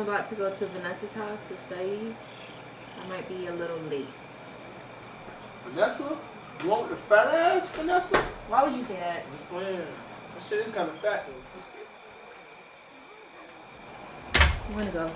I'm about to go to Vanessa's house to study. I might be a little late. Vanessa? You want with the fat ass, Vanessa? Why would you say that? Just playing. That shit is kind of fat though. I'm gonna go.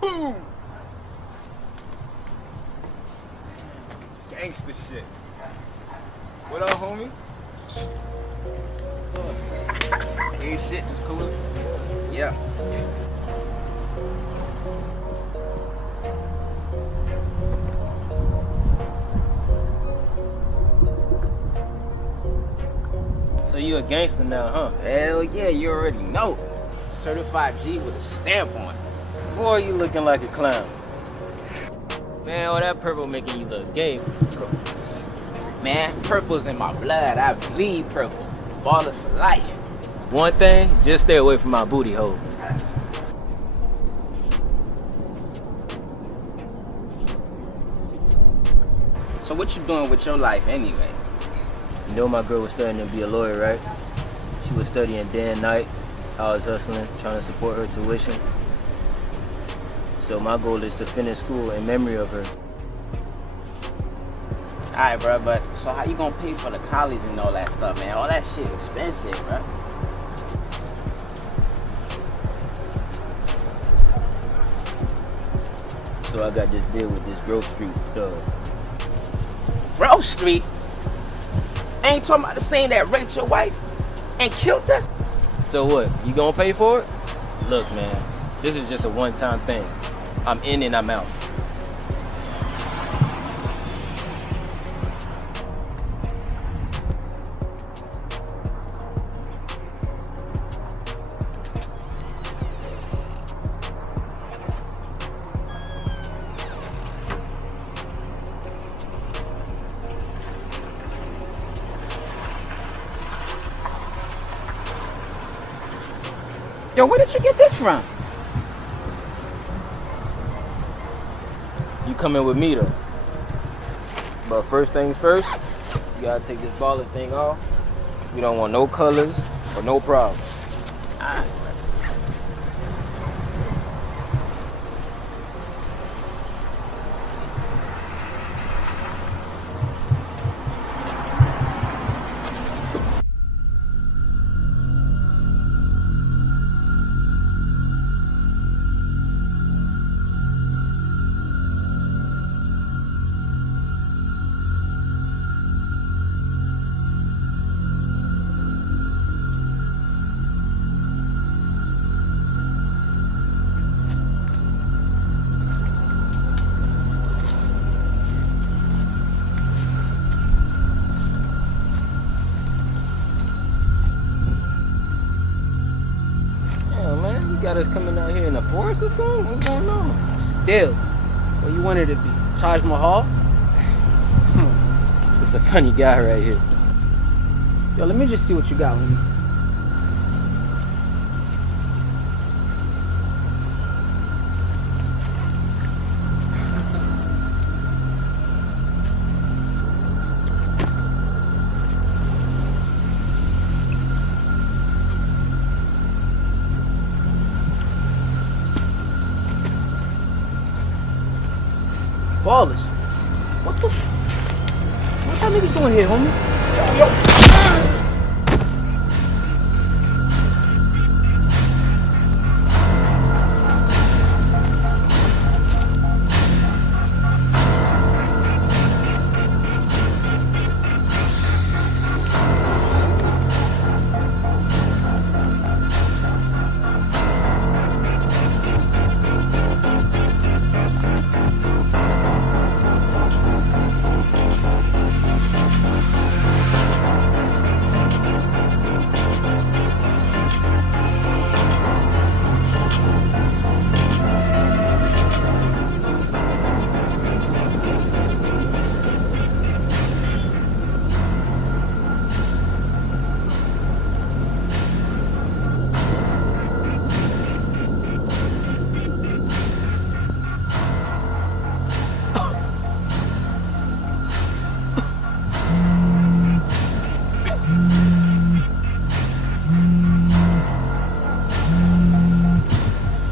Boom! Gangsta shit. What up, homie? Ain't shit, just cool. Yeah. So you a gangster now, huh? Hell yeah, you already know. Certified G with a stamp on it. Boy, you looking like a clown. Man, all that purple making you look gay. Man, purple's in my blood. I bleed purple. Baller for life. One thing, just stay away from my booty hole. So what you doing with your life anyway? You know my girl was studying to be a lawyer, right? She was studying day and night. I was hustling, trying to support her tuition. So my goal is to finish school in memory of her. Alright, bro, but so how you gonna pay for the college and all that stuff, man? All that shit expensive, bro. So I got this deal with this Grove Street thug. Grove Street? Ain't talking about the same that raped your wife and killed her? So what, you gonna pay for it? Look, man, this is just a one-time thing. I'm in and I'm out. Yo, where did you get this from? You coming with me though. But first things first, you gotta take this baller thing off. We don't want no colors or no problems. Alright. Damn, man, you got us coming out here in the forest or something? What's going on? Still, where you wanted to be? Taj Mahal? It's a funny guy right here. Yo, let me just see what you got, homie. Ballers. What the what y'all niggas doing here, homie?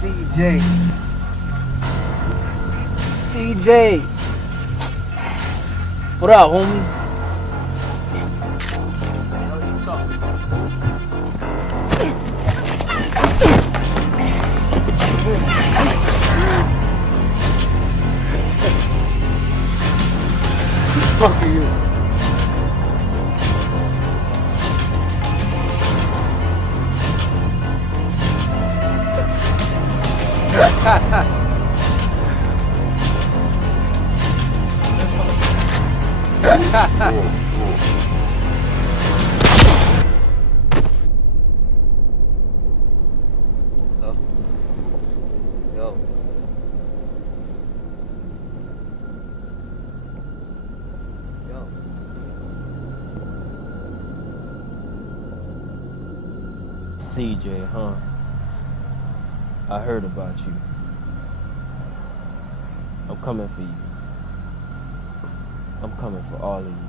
CJ. CJ. What up, homie? Fuck are you? Yo. Yo. CJ, huh? I heard about you. I'm coming for you. I'm coming for all of you.